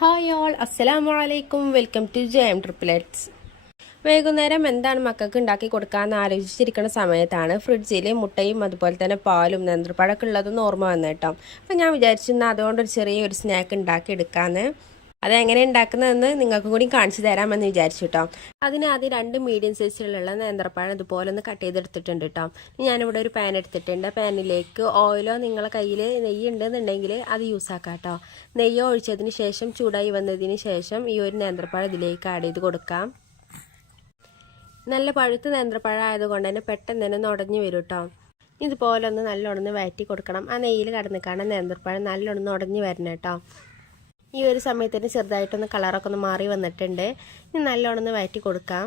Hi all, അസ്സലാമു അലൈക്കും. Welcome to J M triplets. വൈകുന്നേരം എന്താണ് മക്കൾക്ക് ഉണ്ടാക്കി കൊടുക്കാമെന്ന് ആലോചിച്ചിരിക്കുന്ന സമയത്താണ് ഫ്രിഡ്ജിൽ മുട്ടയും അതുപോലെ തന്നെ പാലും നേന്ത്രപ്പഴമൊക്കെ ഉള്ളതെന്ന് ഓർമ്മ വന്നു കേട്ടോ. അപ്പം ഞാൻ വിചാരിച്ചിരുന്ന അതുകൊണ്ടൊരു ചെറിയൊരു സ്നാക്ക് ഉണ്ടാക്കി എടുക്കാമെന്ന്. അതെങ്ങനെ ഉണ്ടാക്കുന്നതെന്ന് നിങ്ങൾക്കും കൂടി കാണിച്ചു തരാമെന്ന് വിചാരിച്ചു കേട്ടോ. അതിന് ആദ്യം 2 മീഡിയം സൈസിലുള്ള നേന്ത്രപ്പഴം ഇതുപോലെ ഒന്ന് കട്ട് ചെയ്തെടുത്തിട്ടുണ്ട് കേട്ടോ. ഞാനിവിടെ ഒരു പാൻ എടുത്തിട്ടുണ്ട്. പാനിലേക്ക് ഓയിലോ നിങ്ങളെ കയ്യിൽ നെയ്യ് ഉണ്ടെന്നുണ്ടെങ്കിൽ അത് യൂസ് ആക്കാം കേട്ടോ. നെയ്യ് ഒഴിച്ചതിന് ശേഷം ചൂടായി വന്നതിന് ശേഷം ഈ ഒരു നേന്ത്രപ്പഴം ഇതിലേക്ക് ആഡ് ചെയ്ത് കൊടുക്കാം. നല്ല പഴുത്ത നേന്ത്രപ്പഴം ആയതുകൊണ്ട് തന്നെ പെട്ടെന്ന് തന്നെ ഉടഞ്ഞു വരും കേട്ടോ. ഇതുപോലെ ഒന്ന് നല്ലോണം വഴറ്റി കൊടുക്കണം. ആ നെയ്യിൽ കടന്ന് കാണാൻ നേന്ത്രപ്പഴം നല്ലോണം ഉടഞ്ഞു വരണം കേട്ടോ. ഈ ഒരു സമയത്തിന് ചെറുതായിട്ടൊന്ന് കളറൊക്കെ ഒന്ന് മാറി വന്നിട്ടുണ്ട്. ഇനി നല്ലോണം വഴറ്റി കൊടുക്കാം.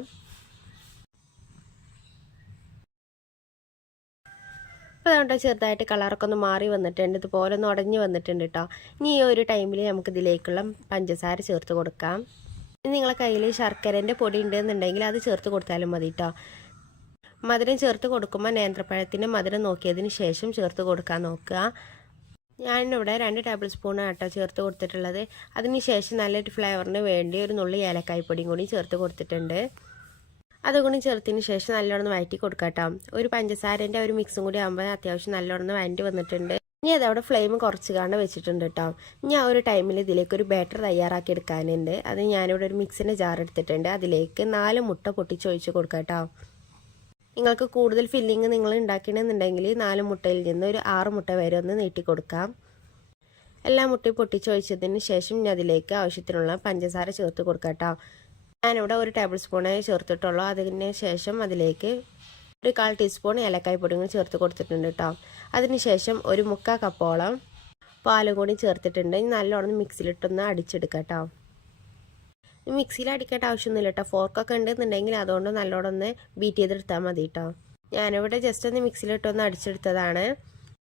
അപ്പോൾ അതുകൊണ്ട് ചെറുതായിട്ട് കളറൊക്കെ ഒന്ന് മാറി വന്നിട്ടുണ്ട്. ഇതുപോലെ ഒന്ന് ഉടഞ്ഞു വന്നിട്ടുണ്ട് കേട്ടോ. ഇനി ഈ ഒരു ടൈമിൽ നമുക്ക് ഇതിലേക്കുള്ള പഞ്ചസാര ചേർത്ത് കൊടുക്കാം. ഇനി നിങ്ങളെ കയ്യിൽ ശർക്കരൻ്റെ പൊടി ഉണ്ടെന്നുണ്ടെങ്കിൽ അത് ചേർത്ത് കൊടുത്താലും മതി കേട്ടോ. മധുരം ചേർത്ത് കൊടുക്കുമ്പോൾ നേന്ത്രപ്പഴത്തിൻ്റെ മധുരം നോക്കിയതിന് ശേഷം ചേർത്ത് കൊടുക്കാൻ നോക്കുക. ഞാനിവിടെ 2 ടേബിൾ സ്പൂണാണ് കേട്ടോ ചേർത്ത് കൊടുത്തിട്ടുള്ളത്. അതിനുശേഷം നല്ലൊരു ഫ്ലേവറിന് വേണ്ടി ഒരു നുള്ളി ഏലക്കായ്പ്പൊടിയും കൂടി ചേർത്ത് കൊടുത്തിട്ടുണ്ട്. അതുകൂടി ചേർത്തതിന് ശേഷം നല്ലോണം വഴറ്റി കൊടുക്കാം കേട്ടോ. ഒരു പഞ്ചസാരൻ്റെ ഒരു മിക്സും കൂടി ആകുമ്പോൾ അത്യാവശ്യം നല്ലോണം വഴറ്റി വന്നിട്ടുണ്ട്. ഇനി അതവിടെ ഫ്ലെയിം കുറച്ച് കാണാൻ വെച്ചിട്ടുണ്ട് കേട്ടോ. ഇനി ആ ഒരു ടൈമിൽ ഇതിലേക്ക് ഒരു ബാറ്റർ തയ്യാറാക്കി എടുക്കാനുണ്ട്. അത് ഞാനിവിടെ ഒരു മിക്സിൻ്റെ ജാർ എടുത്തിട്ടുണ്ട്. അതിലേക്ക് 4 മുട്ട പൊട്ടിച്ചൊഴിച്ച് കൊടുക്കാം കേട്ടോ. നിങ്ങൾക്ക് കൂടുതൽ ഫില്ലിങ് നിങ്ങൾ ഉണ്ടാക്കണമെന്നുണ്ടെങ്കിൽ 4 മുട്ടയിൽ നിന്ന് ഒരു 6 മുട്ട വരെ ഒന്ന് നീട്ടി കൊടുക്കാം. എല്ലാ മുട്ടയും പൊട്ടിച്ചൊഴിച്ചതിന് ശേഷം ഞാൻ അതിലേക്ക് ആവശ്യത്തിനുള്ള പഞ്ചസാര ചേർത്ത് കൊടുക്കാം കേട്ടോ. ഞാനിവിടെ 1 ടേബിൾ സ്പൂണേ ചേർത്തിട്ടുള്ളൂ. അതിന് ശേഷം അതിലേക്ക് ഒരു 1/4 ടീസ്പൂൺ ഏലക്കായ്പ്പൊടിയും കൂടി ചേർത്ത് കൊടുത്തിട്ടുണ്ട് കേട്ടോ. അതിനുശേഷം ഒരു 3/4 കപ്പോളം പാലും കൂടി ചേർത്തിട്ടുണ്ട്. ഇനി നല്ലോണം മിക്സിയിലിട്ടൊന്ന് അടിച്ചെടുക്കാം കേട്ടോ. മിക്സിയിൽ അടിക്കേണ്ട ആവശ്യമൊന്നുമില്ല കേട്ടോ. ഫോർക്കൊക്കെ ഉണ്ടെന്നുണ്ടെങ്കിൽ അതുകൊണ്ട് നല്ലോണം ഒന്ന് ബീറ്റ് ചെയ്തെടുത്താൽ മതി കേട്ടോ. ഞാനിവിടെ ജസ്റ്റ് ഒന്ന് മിക്സിയിലിട്ടൊന്ന് അടിച്ചെടുത്തതാണ്.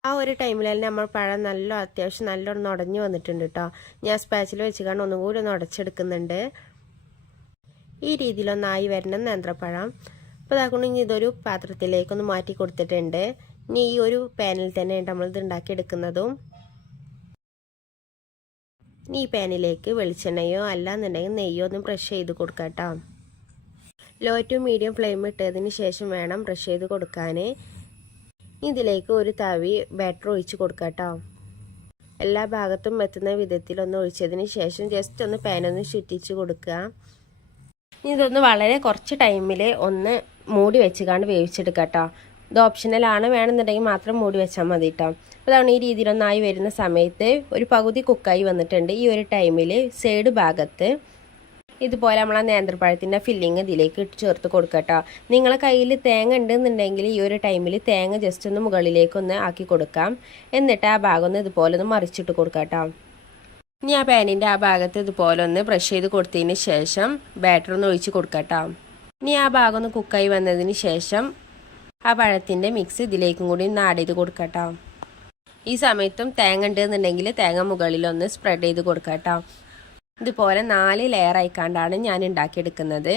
ആ ഒരു ടൈമിൽ തന്നെ നമ്മൾ പഴം അത്യാവശ്യം നല്ലോണം ഉടഞ്ഞു വന്നിട്ടുണ്ട് കേട്ടോ. ഞാൻ സ്പാച്ചിൽ വെച്ച് ഒന്നും കൂടി ഒന്ന് ഉടച്ചെടുക്കുന്നുണ്ട്. ഈ രീതിയിലൊന്നായി വരണം നേന്ത്രപ്പഴം. അപ്പോൾ അതാകൊണ്ട് ഇനി ഇതൊരു പാത്രത്തിലേക്കൊന്ന് മാറ്റി കൊടുത്തിട്ടുണ്ട്. ഇനി ഈ ഒരു പാനിൽ തന്നെ നമ്മളിത് ഉണ്ടാക്കിയെടുക്കുന്നതും. ഈ പാനിലേക്ക് വെളിച്ചെണ്ണയോ അല്ലാന്നുണ്ടെങ്കിൽ നെയ്യോ ഒന്ന് ബ്രഷ് ചെയ്ത് കൊടുക്കാം കേട്ടോ. ലോ ടു മീഡിയം ഫ്ലെയിം ഇട്ടതിന് ശേഷം വേണം ബ്രഷ് ചെയ്ത് കൊടുക്കാൻ. ഇതിലേക്ക് ഒരു തവി ബാറ്റർ ഒഴിച്ച് കൊടുക്കാം കേട്ടോ. എല്ലാ ഭാഗത്തും എത്തുന്ന വിധത്തിൽ ഒന്ന് ഒഴിച്ചതിന് ശേഷം ജസ്റ്റ് ഒന്ന് പാനൊന്ന് ചുറ്റിച്ച് കൊടുക്കുക. ഇതൊന്ന് വളരെ കുറച്ച് ടൈമിൽ ഒന്ന് മൂടി വെച്ചുകൊണ്ട് വേവിച്ചെടുക്കാം കേട്ടോ. ഇത് ഓപ്ഷണലാണ്, വേണമെന്നുണ്ടെങ്കിൽ മാത്രം മൂടി വെച്ചാൽ മതി കേട്ടോ. അപ്പോൾ അതാണ് ഈ രീതിയിലൊന്നായി വരുന്ന സമയത്ത് ഒരു പകുതി കുക്കായി വന്നിട്ടുണ്ട്. ഈ ഒരു ടൈമിൽ സൈഡ് ഭാഗത്ത് ഇതുപോലെ നമ്മൾ ആ നേന്ത്രപ്പഴത്തിൻ്റെ ഫില്ലിങ് ഇതിലേക്ക് ചേർത്ത് കൊടുക്കുക കേട്ടോ. നിങ്ങളെ കയ്യിൽ തേങ്ങ ഉണ്ടെന്നുണ്ടെങ്കിൽ ഈ ഒരു ടൈമിൽ തേങ്ങ ജസ്റ്റ് ഒന്ന് മുകളിലേക്കൊന്ന് ആക്കി കൊടുക്കാം. എന്നിട്ട് ആ ഭാഗം ഒന്ന് ഇതുപോലെ ഒന്ന് മറിച്ചിട്ട് കൊടുക്കാം കേട്ടോ. ഇനി ആ പാനിൻ്റെ ആ ഭാഗത്ത് ഇതുപോലെ ഒന്ന് ബ്രഷ് ചെയ്ത് കൊടുത്തതിന് ശേഷം ബാറ്റർ ഒന്ന് ഒഴിച്ച് കൊടുക്കാം കേട്ടോ. ഇനി ആ ഭാഗം ഒന്ന് കുക്കായി വന്നതിന് ശേഷം ആ പഴത്തിൻ്റെ മിക്സ് ഇതിലേക്കും കൂടി ഒന്ന് ആഡ് ചെയ്ത് കൊടുക്കാം കേട്ടോ. ഈ സമയത്തും തേങ്ങ ഉണ്ടെന്നുണ്ടെങ്കിൽ തേങ്ങ മുകളിലൊന്ന് സ്പ്രെഡ് ചെയ്ത് കൊടുക്കാം കേട്ടോ. ഇതുപോലെ 4 ലെയർ ആയിക്കാണ്ടാണ് ഞാൻ ഉണ്ടാക്കിയെടുക്കുന്നത്.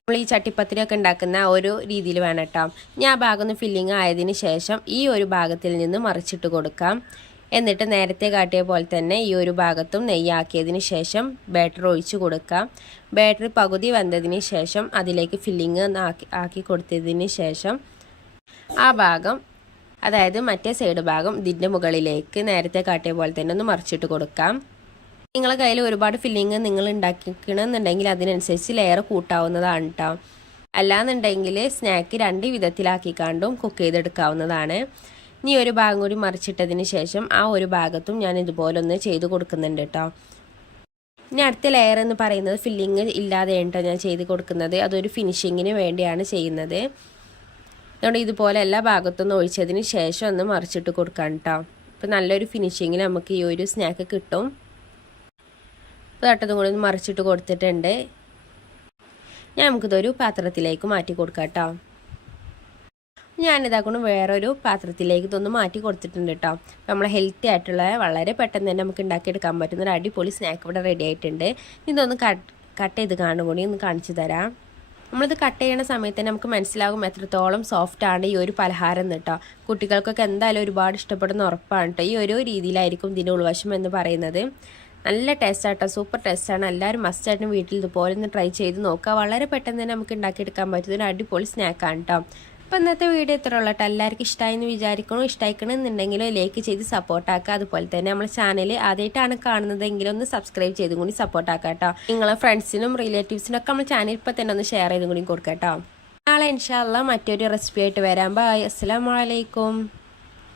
നമ്മൾ ഈ ചട്ടിപ്പത്തിരിയൊക്കെ ഉണ്ടാക്കുന്ന ഒരു രീതിയിൽ വേണം കേട്ടോ. ഇനി ആ ഭാഗം ഒന്ന് ഫില്ലിങ് ആയതിന് ശേഷം ഈ ഒരു ഭാഗത്തിൽ നിന്ന് മറിച്ചിട്ട് കൊടുക്കാം. എന്നിട്ട് നേരത്തെ കാട്ടിയ പോലെ തന്നെ ഈ ഒരു ഭാഗത്തും നെയ്യാക്കിയതിന് ശേഷം ബാറ്റർ ഒഴിച്ച് കൊടുക്കാം. ബാറ്റർ പകുതി വന്നതിന് ശേഷം അതിലേക്ക് ഫില്ലിങ് ആക്കി കൊടുത്തതിന് ശേഷം ആ ഭാഗം, അതായത് മറ്റേ സൈഡ് ഭാഗം ഇതിൻ്റെ മുകളിലേക്ക് നേരത്തെ കാട്ടിയ പോലെ തന്നെ ഒന്ന് മറിച്ചിട്ട് കൊടുക്കാം. നിങ്ങളെ കയ്യിൽ ഒരുപാട് ഫില്ലിങ് നിങ്ങൾ ഉണ്ടാക്കിക്കണമെന്നുണ്ടെങ്കിൽ അതിനനുസരിച്ച് ലെയർ കൂട്ടാവുന്നതാണ് കേട്ടോ. അല്ലാന്നുണ്ടെങ്കിൽ സ്നാക്ക് 2 വിധത്തിലാക്കിക്കാണ്ടും കുക്ക് ചെയ്തെടുക്കാവുന്നതാണ്. ഇനി ഒരു ഭാഗം കൂടി മറിച്ചിട്ടതിന് ശേഷം ആ ഒരു ഭാഗത്തും ഞാൻ ഇതുപോലെ ഒന്ന് ചെയ്ത് കൊടുക്കുന്നുണ്ട് കേട്ടോ. ഇനി അടുത്ത ലെയർ എന്ന് പറയുന്നത് ഫില്ലിങ് ഇല്ലാതെ കേട്ടോ ഞാൻ ചെയ്ത് കൊടുക്കുന്നത്. അതൊരു ഫിനിഷിങ്ങിന് വേണ്ടിയാണ് ചെയ്യുന്നത്. അതുകൊണ്ട് ഇതുപോലെ എല്ലാ ഭാഗത്തുനിന്ന് ഒഴിച്ചതിന് ശേഷം ഒന്ന് മറിച്ചിട്ട് കൊടുക്കാം കേട്ടോ. അപ്പോൾ നല്ലൊരു ഫിനിഷിങ്ങിൽ നമുക്ക് ഈ ഒരു സ്നാക്ക് കിട്ടും. അപ്പോൾ തട്ടതും കൂടി ഒന്ന് മറിച്ചിട്ട് കൊടുത്തിട്ടുണ്ട്. ഞാൻ നമുക്കിതൊരു പാത്രത്തിലേക്ക് മാറ്റി കൊടുക്കാം കേട്ടോ. ഞാനിതാക്കൊണ്ട് വേറൊരു പാത്രത്തിലേക്ക് ഇതൊന്ന് മാറ്റി കൊടുത്തിട്ടുണ്ട് കേട്ടോ. നമ്മൾ ഹെൽത്തി ആയിട്ടുള്ള വളരെ പെട്ടെന്ന് തന്നെ നമുക്ക് ഉണ്ടാക്കിയെടുക്കാൻ പറ്റുന്ന ഒരു അടിപൊളി സ്നാക്ക് ഇവിടെ റെഡി ആയിട്ടുണ്ട്. ഇതൊന്ന് കട്ട് ചെയ്ത് കാണും കൂടി ഒന്ന് കാണിച്ചു തരാം. നമ്മളിത് കട്ട് ചെയ്യുന്ന സമയത്ത് തന്നെ നമുക്ക് മനസ്സിലാകും എത്രത്തോളം സോഫ്റ്റാണ് ഈ ഒരു പലഹാരം എന്ന് കേട്ടോ. കുട്ടികൾക്കൊക്കെ എന്തായാലും ഒരുപാട് ഇഷ്ടപ്പെടുന്ന ഉറപ്പാണ് കേട്ടോ. ഈ ഒരു രീതിയിലായിരിക്കും ഇതിൻ്റെ ഉൾവശം എന്ന് പറയുന്നത്. നല്ല ടേസ്റ്റാട്ടോ, സൂപ്പർ ടേസ്റ്റാണ്. എല്ലാവരും മസ്റ്റായിട്ടും വീട്ടിൽ ഇതുപോലെ ഒന്ന് ട്രൈ ചെയ്ത് നോക്കുക. വളരെ പെട്ടെന്ന് തന്നെ നമുക്ക് ഉണ്ടാക്കിയെടുക്കാൻ പറ്റുന്ന ഒരു അടിപൊളി സ്നാക്കാണ് കേട്ടോ. അപ്പോൾ ഇന്നത്തെ വീഡിയോ ഇത്ര ഉള്ളൂ കേട്ടോ. എല്ലാവർക്കും ഇഷ്ടമായെന്ന് വിചാരിക്കണം. ഇഷ്ടമായിക്കണമെന്നുണ്ടെങ്കിൽ ലൈക്ക് ചെയ്ത് സപ്പോർട്ടാക്കുക. അതുപോലെ തന്നെ നമ്മുടെ ചാനൽ ആദ്യമായിട്ടാണ് കാണുന്നതെങ്കിലും ഒന്ന് സബ്സ്ക്രൈബ് ചെയ്തും കൂടി സപ്പോർട്ടാക്കുക കേട്ടോ. നിങ്ങളെ ഫ്രണ്ട്സിനും റിലേറ്റീവ്സിനൊക്കെ നമ്മുടെ ചാനൽ ഇപ്പോൾ തന്നെ ഒന്ന് ഷെയർ ചെയ്തും കൂടി കൊടുക്കാം കേട്ടോ. നാളെ ഇൻഷാ അല്ലാഹ് മറ്റൊരു റെസിപ്പി ആയിട്ട് വരാം. ബൈ. അസ്സലാമു അലൈക്കും.